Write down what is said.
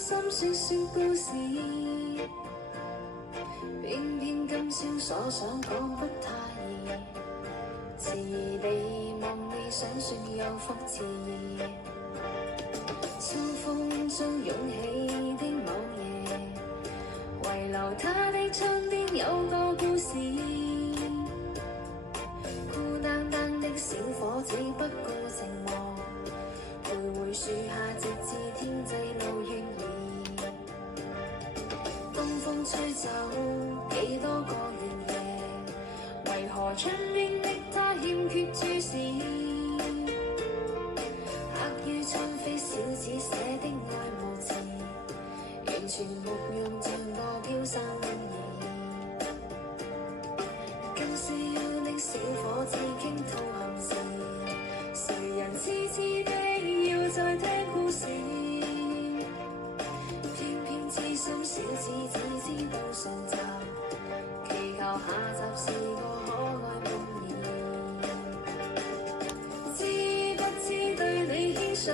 心說說故事，偏偏今宵所想講不太易，遲地望你想說又復遲疑，秋風中湧起的某夜，遺留他的窗邊有個故事，孤單單的小伙子不顧寂寞，徘徊樹下直至天際路遠移，東風吹走幾多個原野，為何窗邊的他欠缺注視，刻於窗扉小子寫的愛慕字，完全木用像個飄散意，今宵的小伙子傾吐憾事，誰人痴痴的要再聽故事，偏偏痴心小子只知道上集，祈求下集是個可愛夢兒，知不知對你牽想